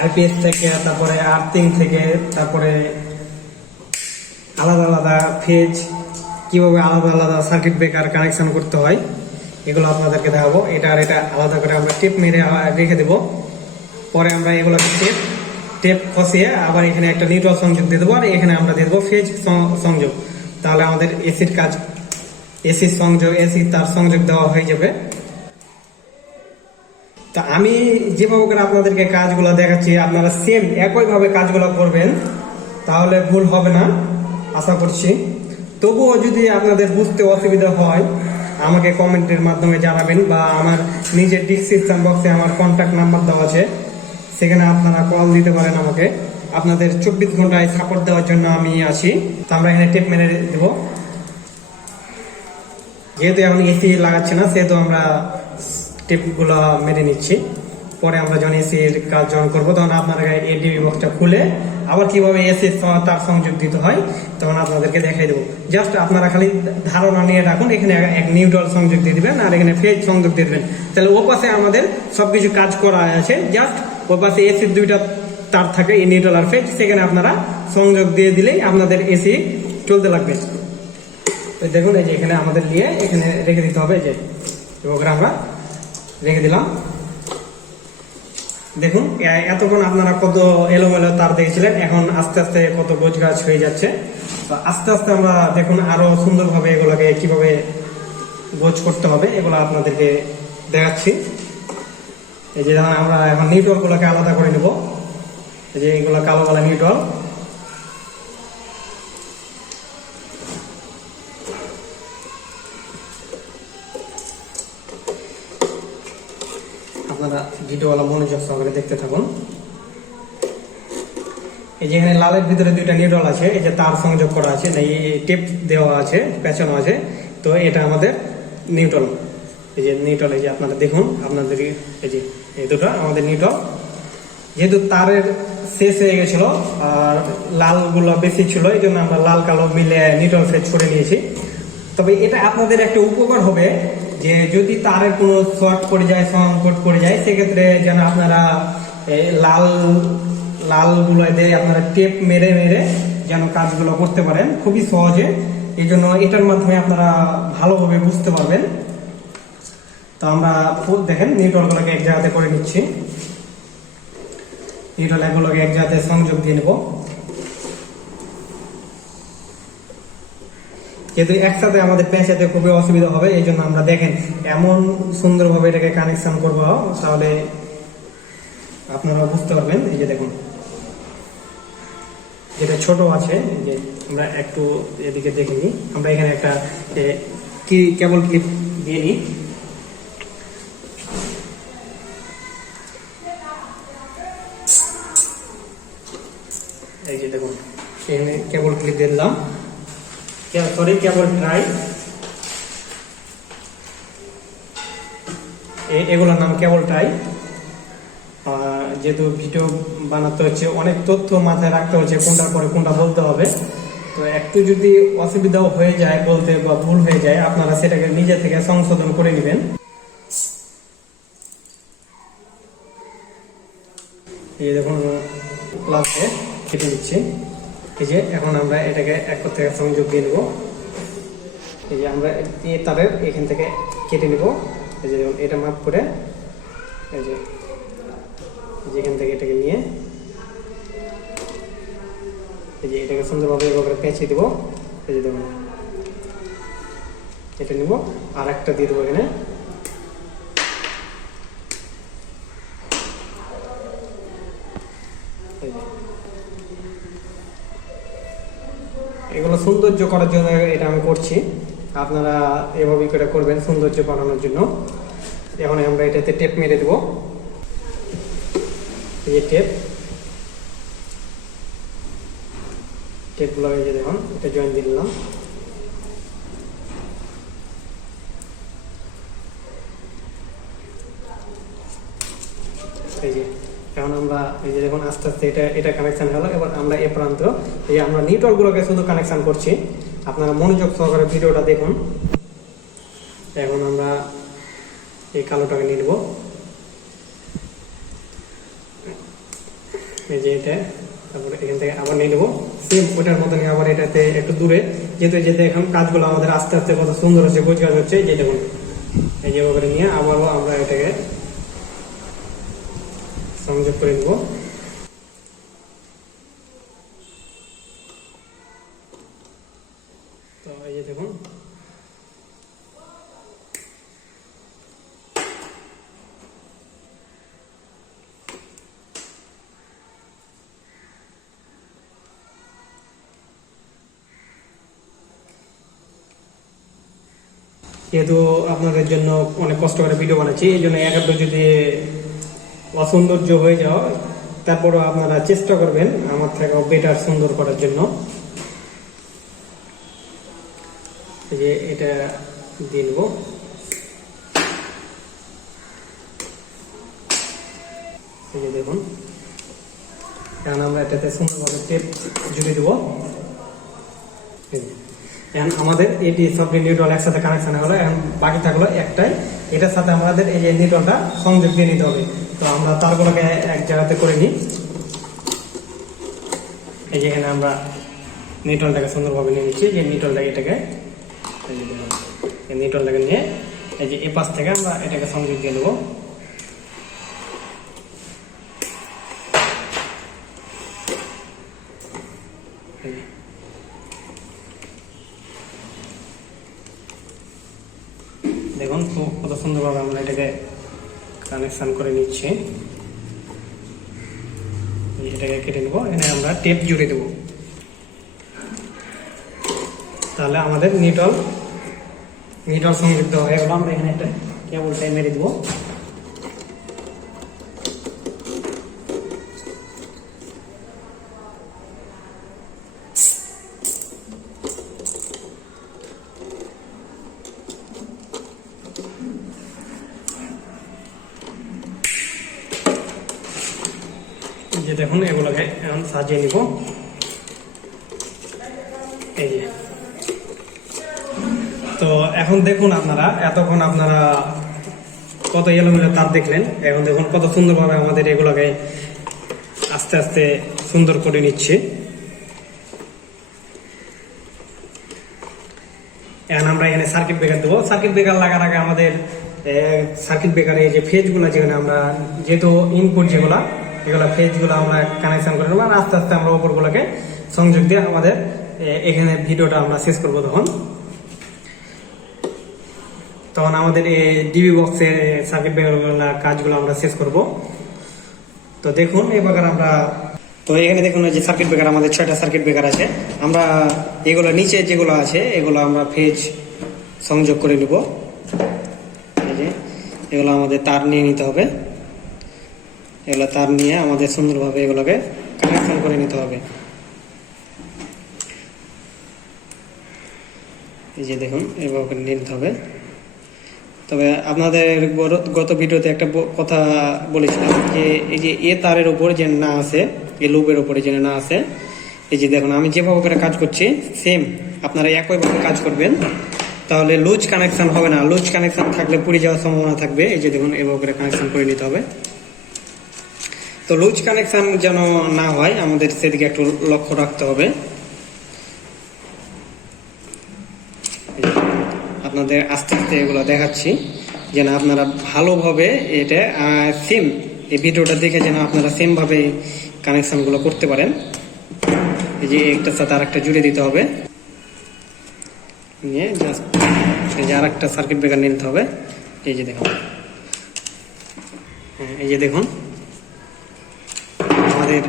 আইপিএস থেকে, তারপরে আর্থিং থেকে, তারপরে আলাদা আলাদা ফেজ, কিভাবে আলাদা আলাদা সার্কিট ব্রেকার কানেকশন করতে হয় এগুলো আপনাদেরকে দেখাবো। এটা আর এটা আলাদা করে আমরা টেপ মেরে রেখে দেবো। পরে আমরা এগুলোকে টেপ খসিয়ে আবার এখানে একটা নিউট্রাল সংযোগ দিয়ে দেবো, আর এখানে আমরা দিয়ে দেবো ফেজ সংযোগ। তাহলে আমাদের এসির কাজ, এসির সংযোগ, এসির তার সংযোগ দেওয়া হয়ে যাবে। তো আমি যেভাবে করে আপনাদেরকে কাজগুলো দেখাচ্ছি আপনারা সেম একইভাবে কাজগুলো করবেন, তাহলে ভুল হবে না আশা করছি। তবুও যদি আপনাদের বুঝতে অসুবিধা হয় আমাকে কমেন্টের মাধ্যমে জানাবেন, বা আমার নিজের ডিসক্রিপশন বক্সে আমার কন্ট্যাক্ট নাম্বার দেওয়া আছে, সেখানে আপনারা কল দিতে পারেন আমাকে। আপনাদের 24 ঘন্টায় সাপোর্ট দেওয়ার জন্য আমি আছি। তো আমরা এখানে টেপ মেরে দেবো। যেহেতু এখন এসি লাগাচ্ছে না সেহেতু আমরা টেপগুলো মেরে নিচ্ছি। পরে আমরা যখন এসির কাজ যখন করবো তখন আপনারা এই টিভি বক্সটা খুলে আবার কিভাবে এসির তার সংযোগ দিতে হয় তখন আপনাদেরকে দেখাই দেবো। জাস্ট আপনারা খালি ধারণা নিয়ে রাখুন, এখানে এক নিউট্রাল সংযোগ দিয়ে দিবেন আর এখানে ফেজ সংযোগ দিয়ে দিবেন। তাহলে ও পাশে আমাদের সবকিছু কাজ করা আছে, জাস্ট ওই পাশে এসির দুইটা তার থাকে, এই নিউট্রাল আর ফেজ, সেখানে আপনারা সংযোগ দিয়ে দিলেই আপনাদের এসি চলতে লাগবে। তো দেখুন এই যে এখানে আমাদের নিয়ে এখানে রেখে দিতে হবে, যে ওখানে আমরা রেখে দিলাম। দেখুন এতক্ষণ আপনারা কত এলোমেলো তার দেখছিলেন, এখন আস্তে আস্তে কত গোছগাছ হয়ে যাচ্ছে। তো আস্তে আস্তে আমরা দেখুন আরো সুন্দরভাবে এগুলোকে কিভাবে গোছ করতে হবে এগুলো আপনাদেরকে দেখাচ্ছি। এই যে ধরুন আমরা এখন নিউট্রাল গুলোকে আলাদা করে নেব। এই যে এগুলো কালো কালা নিউট্রাল, আপনারা ভিডিওওয়ালা মনোযোগ সহকারে দেখতে থাকুন। এই যে এখানে লালের ভিতরে দুইটা নিউট্রাল আছে, এই যে তার সংযোগ করা আছে, এই টেপ দেওয়া আছে, পেঁচানো আছে। তো এটা আমাদের নিউট্রাল। এই যে নিউট্রাল, এই যে আপনারা দেখুন, আপনাদের এই যে এই দুটো আমাদের নিউট্রাল। যেহেতু তারের শেষ হয়ে গেছিল আর লাল গুলো বেশি ছিল, এই জন্য আমরা লাল কালো মিলে নিউট্রাল ফেজ করে নিয়েছি। তবে এটা আপনাদের একটা উপকার হবে যে যদি তারের কোনো শর্ট পড়ে যায়, সংকট পড়ে যায়, সেক্ষেত্রে যেন আপনারা লাল লাল গুলো দিয়ে আপনারা টেপ মেরে মেরে যেন কাজগুলো করতে পারেন খুবই সহজে। এই জন্য এটার মাধ্যমে আপনারা ভালোভাবে বুঝতে পারবেন। তো আমরা দেখেন নিউট্রাল গুলোকে এক জায়গাতে করে নিচ্ছি, নিউট্রাল এগুলোকে এক জায়গাতে সংযোগ দিয়ে নেব। যেহেতু একসাথে আমাদের পেঁচাতে খুবই অসুবিধা হবে, এই জন্য আমরা দেখেন এমন সুন্দরভাবে এটাকে কানেকশন করবো, তাহলে আপনারা বুঝতে পারবেন। এই যে দেখুন যেটা ছোট আছে, এই যে আমরা একটু এদিকে দেখে নিই, আমরা এখানে একটা কি কেবল ক্লিপ দিয়ে নিই। এই যে দেখুন এখানে কেবল ক্লিপ দিয়ে দিলাম, সরি কেবল ট্রাই, এগুলোর নাম কেবল ট্রাই। যেহেতু ভিডিও বানাতে হচ্ছে, অনেক তথ্য মাথায় রাখতে হচ্ছে, কোনটার পরে কোনটা বলতে হবে। তো একটু যদি অসুবিধাও হয়ে যায় বলতে বা ভুল হয়ে যায়, আপনারা সেটাকে নিজে থেকে সংশোধন করে নেবেন। এই দেখুন প্লাসে কেটে দিচ্ছি। এই যে এখন আমরা এটাকে এক থেকে সংযোগ দিয়ে নেব। এই যে আমরা তারের এখান থেকে কেটে নেব। এই যে দেখুন এটা মাপ করে, এই যে যেখান থেকে এটাকে নিয়ে এই যে এটাকে সুন্দরভাবে এভাবে পেঁচিয়ে দেবো। এই যে দেখুন এটা নিব, আর একটা দিয়ে দেবো এখানে। এগুলো সৌন্দর্য করার জন্য এটা আমি করছি, আপনারা এভাবেই করে করবেন সৌন্দর্য বাড়ানোর জন্য। এখন আমরা এটাতে টেপ মেরে দেবো। এই যে টেপগুলো এই যে দেখুন এটা জয়েন দিয়ে দিলাম। এই যে এখন আমরা এই যে দেখুন আস্তে আস্তে এটা কানেকশন হলো। এবার আমরা এ প্রান্ত, এই আমরা নিউট্রাল গুলোকে শুধু কানেকশন করছি, আপনারা মনোযোগ সহকারে ভিডিওটা দেখুন। এখন আমরা এই কালোটাকে নিয়ে নেব। এই যে এটা, তারপরে এখান থেকে আবার নিয়ে নেবো সেম ওটার মতনই, আবার এটাতে একটু দূরে যেতে যেতে এখন কাজগুলো আমাদের আস্তে আস্তে কত সুন্দর হচ্ছে, গোছ কাজ হচ্ছে। এই যে দেখুন এই যে ওখানে নিয়ে আবারও আমরা এটাকে সংযোগ করে দেব। তো এই যে দেখুন যেহেতু আপনাদের জন্য অনেক কষ্ট করে ভিডিও বানাচ্ছি, এই জন্য একান্ত যদি অসৌন্দর্য হয়ে যাও, তারপরও আপনারা চেষ্টা করবেন আমার থেকে বেটার সুন্দর করার জন্য। এই যে এটা দিয়ে নেব। এই যে দেখুন এখন আমরা এটাতে সুন্দরভাবে টেপ জুড়ে দেবো। এখন আমাদের এটি সবটি নিউট্রাল একসাথে কানেকশন হলো। এখন বাকি থাকলো একটাই, এটার সাথে আমাদের এই যে নিউট্রালটা সংযোগ দিয়ে নিতে হবে। তো আমরা তারগুলোকে এক জায়গাতে করে নিই। এই যে এখানে আমরা নিউট্রালটাকে সুন্দরভাবে নিয়ে নিচ্ছি, যে নিউট্রালটাকে এটাকে এই নিউট্রালটাকে নিয়ে এই যে এই পাশ থেকে আমরা এটাকে সংযোগ দিয়ে নেবো। দেখুন কত সুন্দরভাবে আমরা এটাকে কানেকশন করে নিচ্ছি। এটাকে কেটে নেবো, এখানে আমরা টেপ জুড়ে দেবো, তাহলে আমাদের নিউট্রাল সংযুক্ত হয়ে গেল। আমরা এখানে একটা কেবলটাই মেরে দেবো। যে দেখুন এগুলোকে এখন সাজিয়ে নিব। এই যে তো এখন দেখুন আপনারা, এতক্ষণ আপনারা কত এলোমেলো তার দেখলেন, এখন দেখুন কত সুন্দরভাবে আমাদের এগুলোকে আস্তে আস্তে সুন্দর করে নিচ্ছে। এখন আমরা এখানে সার্কিট ব্রেকার দেবো। সার্কিট ব্রেকার লাগার আগে আমাদের সার্কিট ব্রেকারে যে ফেজগুলো, যেখানে আমরা যেহেতু ইনপুট যেগুলো এগুলো ফেজগুলো আমরা কানেকশন করে নেবো, আর আস্তে আস্তে আমরা ওপরগুলোকে সংযোগ দিয়ে আমাদের এখানে ভিডিওটা আমরা শেষ করবো। তখন আমাদের এই ডিবি বক্সে সার্কিট ব্রেকার কাজগুলো আমরা শেষ করব। তো দেখুন এবার আমরা, তো এখানে দেখুন যে সার্কিট ব্রেকার আমাদের 6টা সার্কিট ব্রেকার আছে। আমরা এগুলো নিচে যেগুলো আছে এগুলো আমরা ফেজ সংযোগ করে নেব। এই যে এগুলো আমাদের তার নিয়ে নিতে হবে, এগুলো তার নিয়ে আমাদের সুন্দরভাবে এগুলোকে কানেকশন করে নিতে হবে। এই যে দেখুন এভাবে নিয়ে নিতে হবে। তবে আপনাদের গত ভিডিওতে একটা কথা বলেছিলাম যে এই যে এ তারের উপর যে না আছে, এই লুপের উপরে যে না আছে, এই যে দেখুন আমি যেভাবে করে কাজ করছি সেম আপনারা একইভাবে কাজ করবেন, তাহলে লুজ কানেকশন হবে না। লুজ কানেকশন থাকলে পুড়ে যাওয়ার সম্ভাবনা থাকবে। এই যে দেখুন এভাবে করে কানেকশন করে নিতে হবে। তো লুজ কানেকশন যেন না হয় আমাদের সেদিকে একটু লক্ষ্য রাখতে হবে। আপনাদের আস্তে আস্তে এগুলো দেখাচ্ছি যেন আপনারা ভালোভাবে এটা সেম এই ভিডিওটা দেখে যেন আপনারা সেম ভাবে কানেকশনগুলো করতে পারেন। এই যে একটার সাথে আরেকটা জুড়ে দিতে হবে, নিয়ে জাস্ট এই যে আরেকটা সার্কিট ব্রেকার নিয়ে নিতে হবে। এই যে দেখুন, এই যে দেখুন আমাদের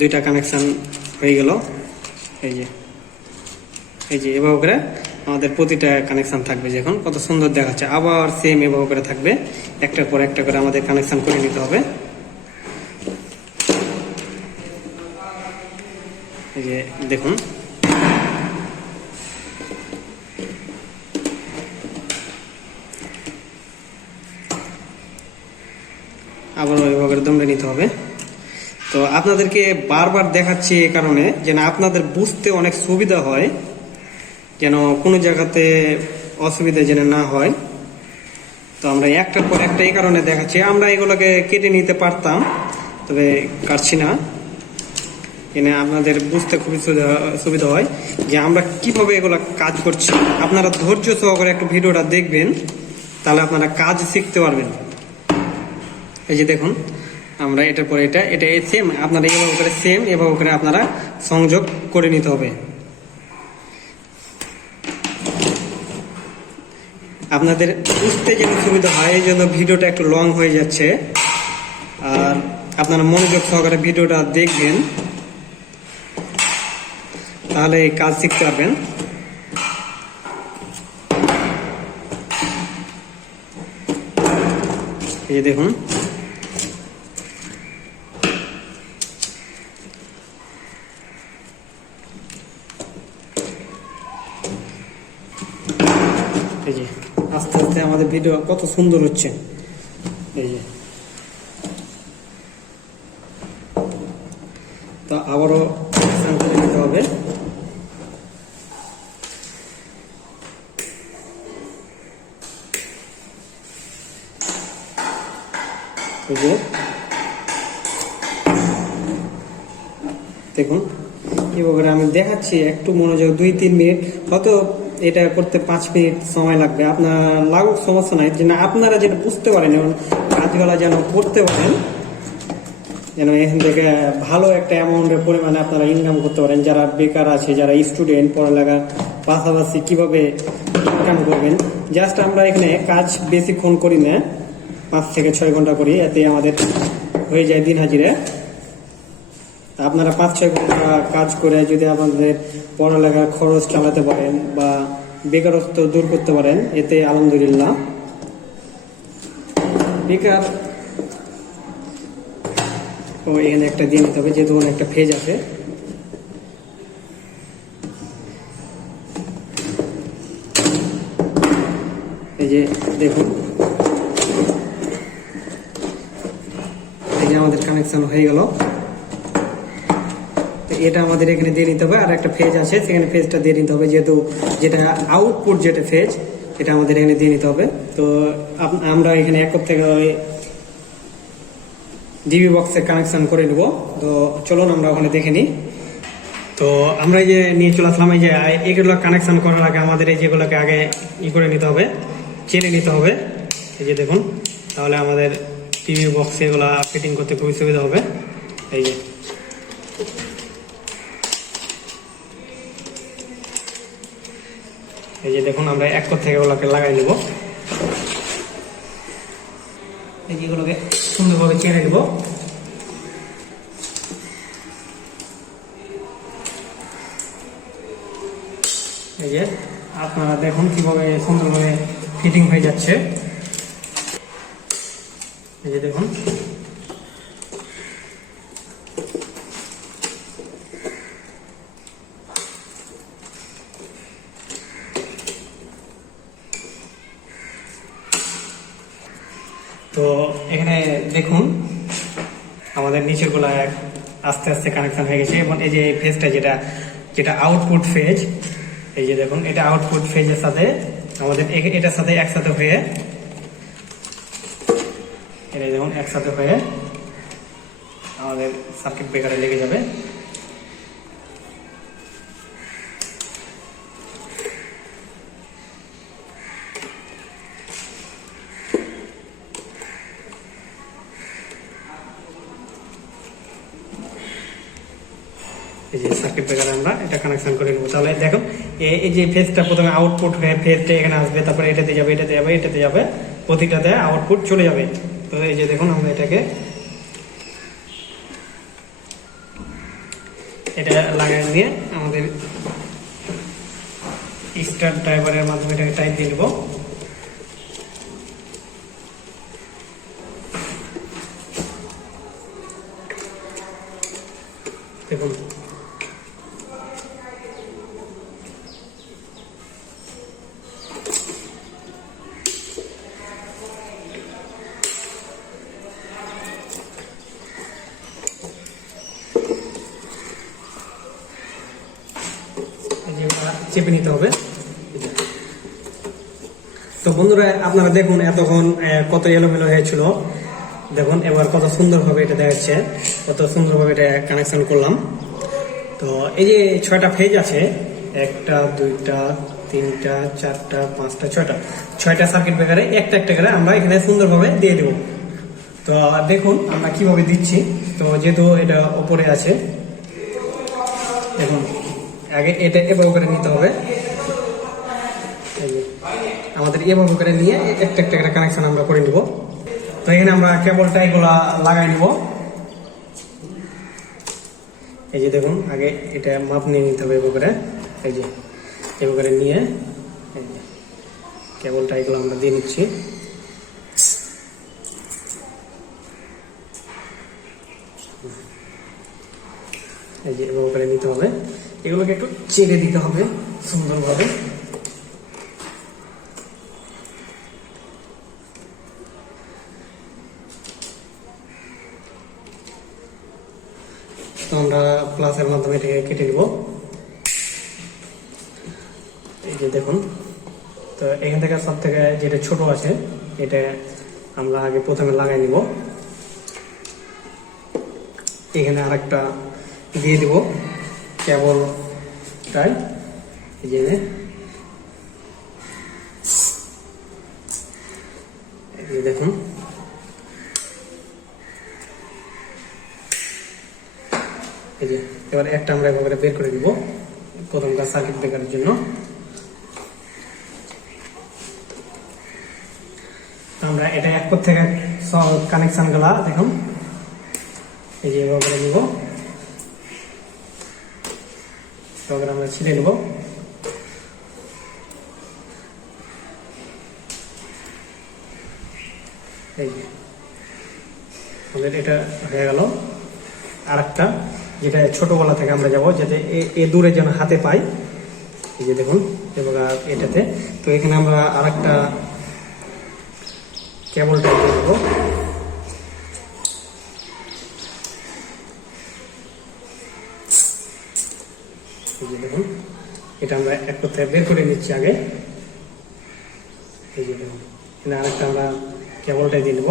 2টা কানেকশন হয়ে গেল। এই যে এভাবে করে আমাদের প্রতিটা কানেকশন থাকবে। দেখুন কত সুন্দর দেখাচ্ছে। আবার সেম এভাবে করে থাকবে, একটার পর একটা করে আমাদের কানেকশন করে নিতে হবে। এই যে দেখুন আবার ওইভাবে দমড়ে নিতে হবে। তো আপনাদেরকে বারবার দেখাচ্ছি এ কারণে যেন আপনাদের বুঝতে অনেক সুবিধা হয়, যেন কোনো জায়গাতে অসুবিধা যেন না হয়। তো আমরা একটার পর একটা এই কারণে দেখাচ্ছি। আমরা এগুলোকে কেটে নিতে পারতাম, তবে কাটছি না, এনে আপনাদের বুঝতে খুবই সুবিধা হয় যে আমরা কিভাবে এগুলো কাজ করছি। আপনারা ধৈর্য সহকারে একটু ভিডিওটা দেখবেন, তাহলে আপনারা কাজ শিখতে পারবেন। এই যে দেখুন আমরা এটার পরে এটা সেম আপনারা এভাবে করে সেম এভাবে করে আপনারা সংযোগ করে নিতে হবে। আপনাদের বুঝতে যেন সুবিধা হয়, এই জন্য ভিডিওটা একটু লং হয়ে যাচ্ছে। আর আপনারা মনোযোগ সহকারে ভিডিওটা দেখবেন, তাহলে কাজ শিখতে পারবেন। এই যে দেখুন এই যে আস্তে আস্তে আমাদের ভিডিও কত সুন্দর হচ্ছে। এই যে তো আবারও নিতে হবে। এই যে দেখুন এভাবে আমি দেখাচ্ছি, একটু মনোযোগ 2-3 মিনিট, হয়তো এটা করতে 5 মিনিট সময় লাগবে, আপনার লাগুক সমস্যা নাই, যে না আপনারা যেটা বুঝতে পারেন এবং কাজগুলা যেন করতে পারেন, যেন এখান থেকে ভালো একটা অ্যামাউন্টের পরিমাণে আপনারা ইনকাম করতে পারেন। যারা বেকার আছে, যারা স্টুডেন্ট, পড়ালেখা পাশাপাশি কিভাবে ইনকাম করবেন। জাস্ট আমরা এখানে কাজ বেশিক্ষণ করি না, 5 থেকে 6 ঘন্টা করি, এতে আমাদের হয়ে যায় দিন হাজিরা। আপনারা 5-6 ঘন্টা কাজ করে যদি আপনাদের পড়ালেখার খরচ চালাতে পারেন বা বেকারত্ব দূর করতে পারেন, এতে আলহামদুলিল্লাহ। বেকার ও এখানে একটা দিয়ে নিতে হবে, যেহেতু একটা ফেজ আছে। এই যে দেখুন, এই যে আমাদের কানেকশন হয়ে গেল। এটা আমাদের এখানে দিয়ে নিতে হবে, আর একটা ফেজ আছে সেখানে ফেজটা দিয়ে নিতে হবে, যেহেতু যেটা আউটপুট যেটা ফেজ এটা আমাদের এখানে দিয়ে নিতে হবে। তো আমরা এখানে এক থেকে ডিবি বক্সে কানেকশন করে নেব। তো চলুন আমরা ওখানে দেখে নিই। তো আমরা এই যে নিয়ে চলে আসলাম, এই যে এগুলো কানেকশন করার আগে আমাদের এই যেগুলোকে আগে করে নিতে হবে, চেনে নিতে হবে। এই যে দেখুন, তাহলে আমাদের টিভি বক্সে এগুলো ফিটিং করতে খুবই সুবিধা হবে। এই যে দেখুন, আমরা এক থেকে এগুলোকে লাগাই নেব। এই যেগুলোকে সুন্দরভাবে চেনে নেব। এই যে আপনারা দেখুন কিভাবে সুন্দরভাবে ফিটিং হয়ে যাচ্ছে। এই যে দেখুন, তো এখানে দেখুন আমাদের নিচের গুলা আস্তে আস্তে কানেকশন হয়ে গেছে, এবং এই যে ফেজটা যেটা আউটপুট ফেজ, এই যে দেখুন এটা আউটপুট ফেজের সাথে আমাদের এটার সাথে একসাথে হয়ে, এটা দেখুন একসাথে হয়ে আমাদের সার্কিট ব্রেকারে লেগে যাবে। এই যে সার্কিট ব্রেকারে আমরা এটা কানেকশন করে নেবো। তাহলে দেখো এই যে ফেজটা প্রথমে আউটপুট হয়ে ফেজটা এখানে আসবে, তারপরে এটাতে যাবে, এটাতে যাবে, এটাতে যাবে, প্রতিটাতে আউটপুট চলে যাবে। তো এই যে দেখুন আমরা এটাকে এটা লাগাই নিয়ে আমাদের স্টার ড্রাইভারের মাধ্যমে এটাকে টাইট দিয়ে নেব। দেখুন চেপে নিতে হবে। তো বন্ধুরা আপনারা দেখুন এতক্ষণ কত এলোমেলো হয়েছিল, দেখুন এবার কত সুন্দরভাবে এটা দেখাচ্ছে, কত সুন্দরভাবে এটা কানেকশন করলাম। তো এই যে 6টা ফেজ আছে, 1টা 2টা 3টা 4টা 5টা 6টা সার্কিট ব্রেকারে একটা করে আমরা এখানে সুন্দরভাবে দিয়ে দেবো। তো দেখুন আমরা কিভাবে দিচ্ছি। তো যেহেতু এটা উপরে আছে, দেখুন আগে এটা এভাবে করে নিতে হবে, আমাদের এভাবে করে নিয়ে একটা করে কানেকশন আমরা করে নিব। তো এখানে আমরা কেবলটা এগুলা লাগাই নিব। এই যে দেখুন আগে এটা মাপ নিয়ে নিতে হবে এভাবে করে, এই যে এভাবে করে নিয়ে কেবলটা এগুলো আমরা দিয়ে নিচ্ছি। এই যে এভাবে করে নিতে হবে, এগুলোকে একটু চেড়ে দিতে হবে সুন্দরভাবে। তো আমরা প্লাসের মাধ্যমে এটাকে কেটে নিব। এই যে দেখুন, তো এখান থেকে সব থেকে যেটা ছোট আছে এটা আমরা আগে প্রথমে লাগাই নিব। এখানে আরেকটা দিয়ে দিব কেবলটাই, এই যে দেখুন। এই যে এবার একটা আমরা এভাবে বের করে দিব প্রথমটা সার্কিট ব্রেকারের জন্য। আমরা এটা এক পর থেকে সব কানেকশন গুলা দেখুন, এই যে এভাবে করে নিব, এভাবে আমরা ছিলে নেব। এই যে আমাদের এটা হয়ে গেল। আর একটা যেটা ছোট গলা থেকে আমরা যাব, যাতে এ দূরে যেন হাতে পাই। এই যে দেখুন এবার এটাতে, তো এখানে আমরা আর একটা কেবলটা দিয়ে দেবো। এই যে দেখুন এটা আমরা এক কথায় বের করে নিচ্ছি আগে। এই যে দেখুন এখানে আরেকটা আমরা কেবলটাই দিয়ে নেব।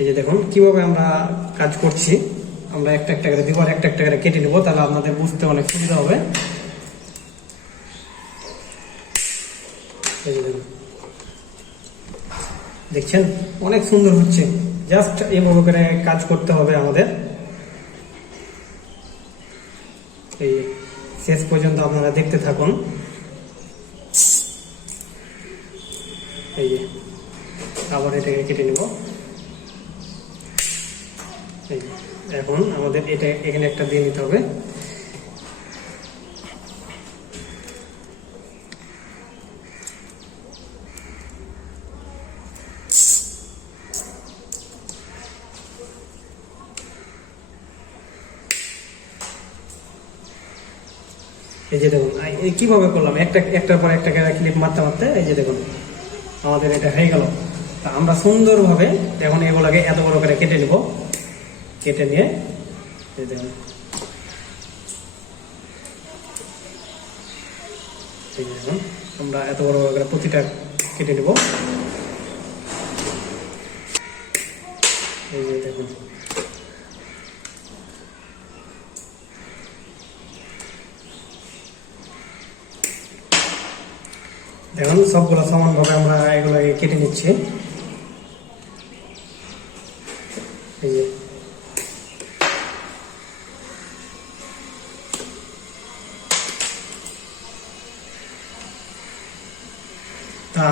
এই যে দেখুন কিভাবে আমরা কাজ করছি, আমরা একটা একটা করে দিব আর একটা একটা করে কেটে নেব, তাহলে আপনাদের বুঝতে অনেক সুবিধা হবে। এই যে দেখুন, দেখছেন অনেক সুন্দর হচ্ছে। জাস্ট এইভাবে করে কাজ করতে হবে আমাদের। এই শেষ পর্যন্ত আপনারা দেখতে থাকুন। এই যে আবার এটাকে কেটে নেব। এখন আমাদের এটা এখানে একটা দিয়ে নিতে হবে। এই যে দেখুন কিভাবে করলাম, একটার পর একটা ক্লিপ মারতে মারতে এই যে দেখুন আমাদের এটা হয়ে গেল। তা আমরা সুন্দরভাবে এখন এগুলোকে এত বড় করে কেটে নেব। কেটে নিয়ে দেখুন আমরা এত বড় বড় করে প্রতিটা কেটে নেব। এই যে দেখুন দেখুন সবগুলো সমানভাবে আমরা এগুলোকে কেটে নিচ্ছি। এই যে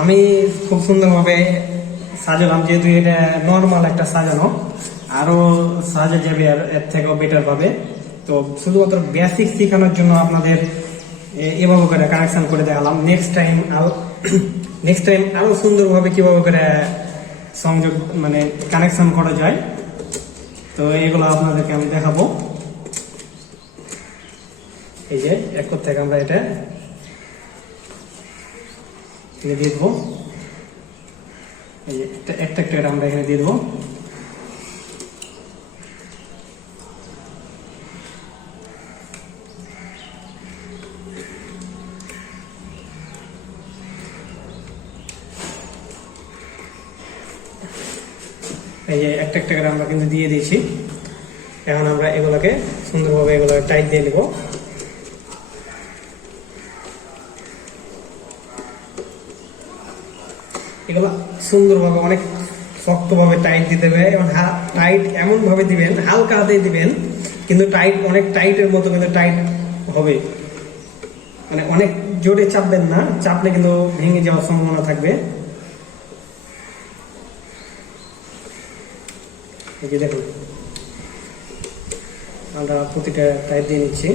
আমি খুব সুন্দরভাবে সাজালাম, যেহেতু এটা নর্মাল একটা সাজানো, আরো সাজা যাবে এর থেকেও বেটার ভাবে। তো শুধুমাত্র বেসিক শেখানোর জন্য আপনাদের এভাবে করে কানেকশন করে দেখালাম। নেক্সট টাইম আরো সুন্দরভাবে কিভাবে করে সংযোগ মানে কানেকশন করা যায়, তো এগুলো আপনাদেরকে আমি দেখাবো। এই যে এক থেকে আমরা এটা দিয়ে দেবো। এই যে একটা একটা আমরা এখানে দিয়ে দেবো। এই যে একটা একটা করে আমরা কিন্তু দিয়ে দিয়েছি। এখন আমরা এগুলোকে সুন্দরভাবে এগুলো টাইট দিয়ে নেব। এগুলো সুন্দরভাবে অনেক শক্তভাবে টাইট দিতে হবে, এবং টাইট এমন ভাবে দিবেন, হালকা হাতে দিবেন, কিন্তু টাইট অনেক টাইটের মতো কিন্তু টাইট হবে, মানে অনেক জোরে চাপবেন না, চাপলে কিন্তু ভেঙে যাওয়ার সম্ভাবনা থাকবে। এই যে দেখুন আমরা প্রতিটা টাইট দিয়ে নিচ্ছি।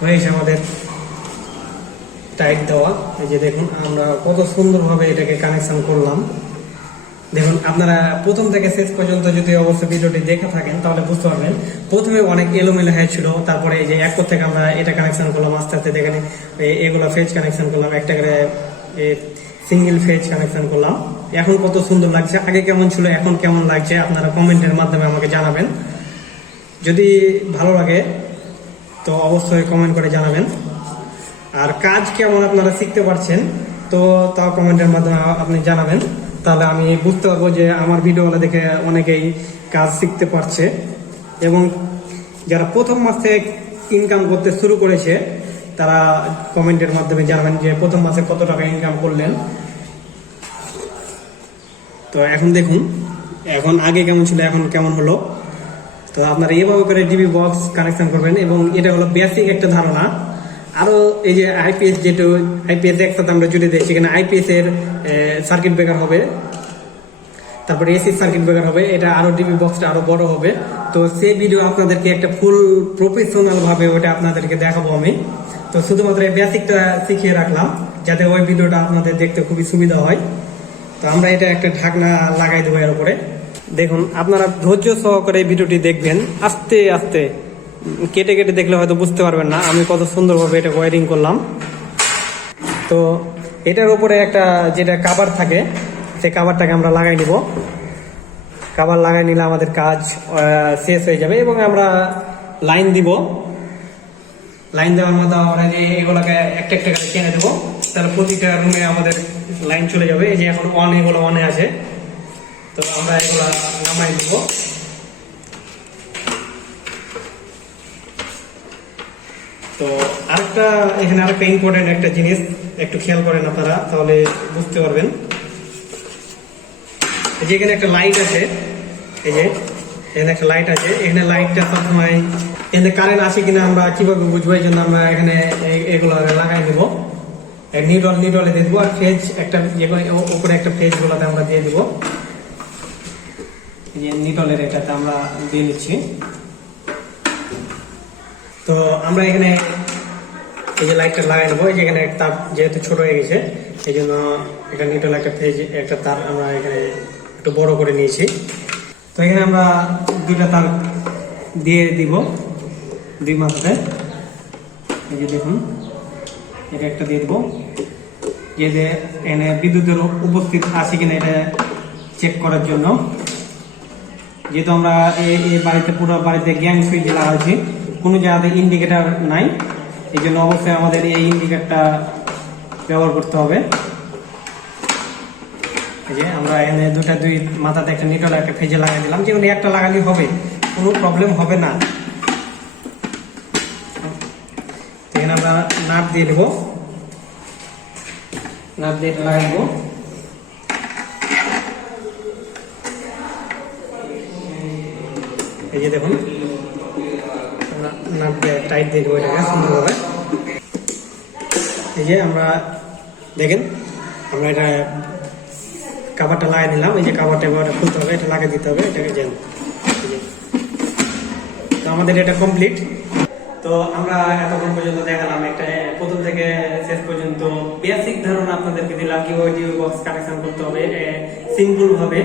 হয়েছে আমাদের টাইট দেওয়া। এই যে দেখুন আমরা কত সুন্দরভাবে এটাকে কানেকশন করলাম। দেখুন আপনারা প্রথম থেকে শেষ পর্যন্ত যদি অবশ্যই ভিডিওটি দেখে থাকেন তাহলে বুঝতে পারবেন। প্রথমে অনেক এলোমেলো হয়েছিল, তারপরে এই যে এক থেকে আমরা এটা কানেকশন করলাম, আস্তে আস্তে দেখেন এগুলো ফেজ কানেকশন করলাম, একটা করে সিঙ্গেল ফেজ কানেকশন করলাম। এখন কত সুন্দর লাগছে, আগে কেমন ছিল এখন কেমন লাগছে আপনারা কমেন্টের মাধ্যমে আমাকে জানাবেন। যদি ভালো লাগে তো অবশ্যই কমেন্ট করে জানাবেন। আর কাজ কেমন আপনারা শিখতে পারছেন তো তাও কমেন্টের মাধ্যমে আপনি জানাবেন, তাহলে আমি বুঝতে পারবো যে আমার ভিডিওগুলো দেখে অনেকেই কাজ শিখতে পারছে। এবং যারা প্রথম মাসে ইনকাম করতে শুরু করেছে তারা কমেন্টের মাধ্যমে জানাবেন যে প্রথম মাসে কত টাকা ইনকাম করলেন। তো এখন দেখুন, এখন আগে কেমন ছিল এখন কেমন হলো। তো আপনারা এভাবে করে ডিবি বক্স কানেকশন করবেন, এবং এটা হলো বেসিক একটা ধারণা। আরো এই যে আইপিএস, যেটা আইপিএস একসাথে আমরা জুড়ে দিই, সেখানে আইপিএস এর সার্কিট ব্রেকার হবে, তারপরে এসি সার্কিট ব্রেকার হবে, এটা আরো ডিবি বক্সটা আরো বড় হবে। তো সেই ভিডিও আপনাদেরকে একটা ফুল প্রফেশনাল ভাবে ওটা আপনাদেরকে দেখাবো আমি। তো শুধুমাত্র এই বেসিকটা শিখিয়ে রাখলাম যাতে ওই ভিডিওটা আপনাদের দেখতে খুবই সুবিধা হয়। তো আমরা এটা একটা ঢাকনা লাগাই দেবো এর উপরে। দেখুন, আপনারা ধৈর্য সহকারে ভিডিওটি দেখবেন, আস্তে আস্তে, কেটে কেটে দেখলে হয়তো বুঝতে পারবেন না আমি কত সুন্দরভাবে এটা ওয়ারিং করলাম। তো এটার উপরে একটা যেটা কাভার থাকে, সেই কাভারটাকে আমরা লাগাই নিব। কাভার লাগাই নিলে আমাদের কাজ শেষ হয়ে যাবে, এবং আমরা লাইন দিব। লাইন দেওয়ার মতো আমরা যে এগুলোকে একটা একটা করে টেনে দেবো, তাহলে প্রতিটা রুমে আমাদের লাইন চলে যাবে। এই যে এখন অন, এগুলো অনে আছে, তো আমরা এগুলো নামাই দিব। তো আরেকটা এখানে আরেকটা ইম্পর্টেন্ট একটা জিনিস একটু খেয়াল করেন আপনারা, তাহলে বুঝতে পারবেন। এই যে এখানে একটা লাইট আছে, এই যে এখানে একটা লাইট আছে, এখানে লাইটটা সবসময় এখানে কারেন্ট আসে কিনা আমরা কিভাবে বুঝবো, এই জন্য আমরা এখানে এগুলো লাগাই দেবো। নিউট্রালে দিয়ে দেবো, আর ফেজ একটা উপরে একটা ফেজ গুলোতে আমরা দিয়ে দেবো। এই যে নিউট্রালের এটাতে আমরা দিয়ে নিচ্ছি। তো আমরা এখানে এই যে লাইটটা লাগাই দেবো, এই যে এখানে তার যেহেতু ছোট হয়ে গেছে এই জন্য এটা নিউট্রাল একটা ফেজ একটা তার আমরা এখানে একটু বড় করে নিয়েছি। তো এখানে আমরা দুইটা তার দিয়ে দিব দুই মাথাতে। এই যে দেখুন, এটা একটা দিয়ে দেবো, যে এখানে বিদ্যুতের উপস্থিত আছে কিনা এটা চেক করার জন্য। যেহেতু আমরা এই বাড়িতে পুরো বাড়িতে গ্যাং সুইচ লাগাচ্ছি, কোনো জায়গাতে ইন্ডিকেটার নাই, এই জন্য অবশ্যই আমাদের এই ইন্ডিকেটারটা ব্যবহার করতে হবে। এই যে আমরা এখানে দুই মাথাতে একটা নিউট্রাল একটা ফেজে লাগিয়ে দিলাম, যে কোনো একটা লাগালেই হবে, কোনো প্রবলেম হবে না। এখানে আমরা নাট দিয়ে দেবো, নাট দিয়ে লাগাই দেবো। এই যে দেখুন, নাট দিয়ে টাইট দিয়ে দেবো এটাকে সুন্দরভাবে। এই যে আমরা দেখেন, আমরা এটা কাভারটা লাগিয়ে দিলাম। এই যে কাভারটা এবার খুলতে হবে, এটা লাগিয়ে দিতে হবে এটাকে যেন। তো আমাদের এটা কমপ্লিট। তো আমরা এতক্ষণ পর্যন্ত দেখালাম একটা প্রথম থেকে শেষ পর্যন্ত বেসিক ধারণা আপনাদেরকে দিলাম কিভাবে টিভি বক্স কানেকশন করতে হবে সিম্পল ভাবে।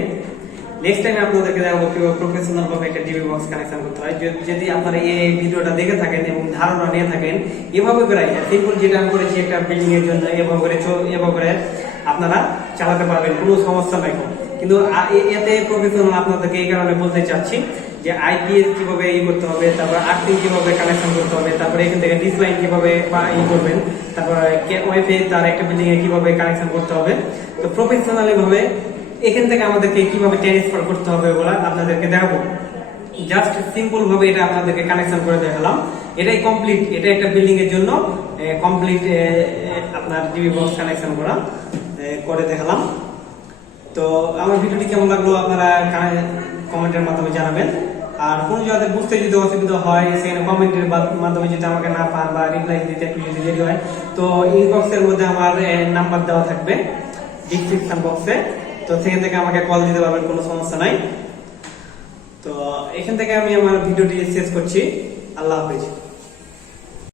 নেক্সট টাইম আপনাদেরকে দেখাবো কিভাবে প্রফেশনাল ভাবে একটা টিভি বক্স কানেকশন করতে হয়। যদি আপনারা এই ভিডিওটা দেখে থাকেন এবং ধারণা নিয়ে থাকেন, এভাবে করে সিম্পল যেটা আমি করেছি একটা বিল্ডিং এর জন্য, এভাবে করে আপনারা চালাতে পারবেন, কোনো সমস্যা নাই। কিন্তু এতে প্রফেশনাল আপনাদেরকে এই কারণে বলতে চাচ্ছি যে আইপিএস কিভাবে করতে হবে, তারপর আর্থিং কিভাবে কানেকশন করতে হবে, তারপরে এখান থেকে ডিসলাইন কিভাবে করবেন, তারপরে ওয়াইফাই তার একটা বিল্ডিং এ কিভাবে কানেকশন করতে হবে। তো প্রফেশনালি ভাবে এখান থেকে আমাদেরকে কিভাবে ট্রান্সফার করতে হবে ওগুলা আপনাদেরকে দেখাবো। জাস্ট সিম্পল ভাবে এটা আপনাদেরকে কানেকশন করে দেখালাম, এটাই কমপ্লিট। এটা একটা বিল্ডিং এর জন্য কমপ্লিট আপনার টিভি বক্স কানেকশন করে দেখালাম। তো আমার ভিডিওটি কেমন লাগলো আপনারা কমেন্টের মাধ্যমে জানাবেন। আর কোন জায়গাতে বুঝতে যদি অসুবিধা হয় সেখানে কমেন্টের মাধ্যমে যদি আমাকে না পান বা রিপ্লাই দিতে একটু যদি দেরি হয়, তো ইনবক্সের মধ্যে আমার নাম্বার দেওয়া থাকবে ডিসক্রিপশন বক্সে, তো সেখান থেকে আমাকে কল দিতে পারবেন, কোনো সমস্যা নাই। তো এখান থেকে আমি আমার ভিডিওটি শেষ করছি। আল্লাহ হাফেজ।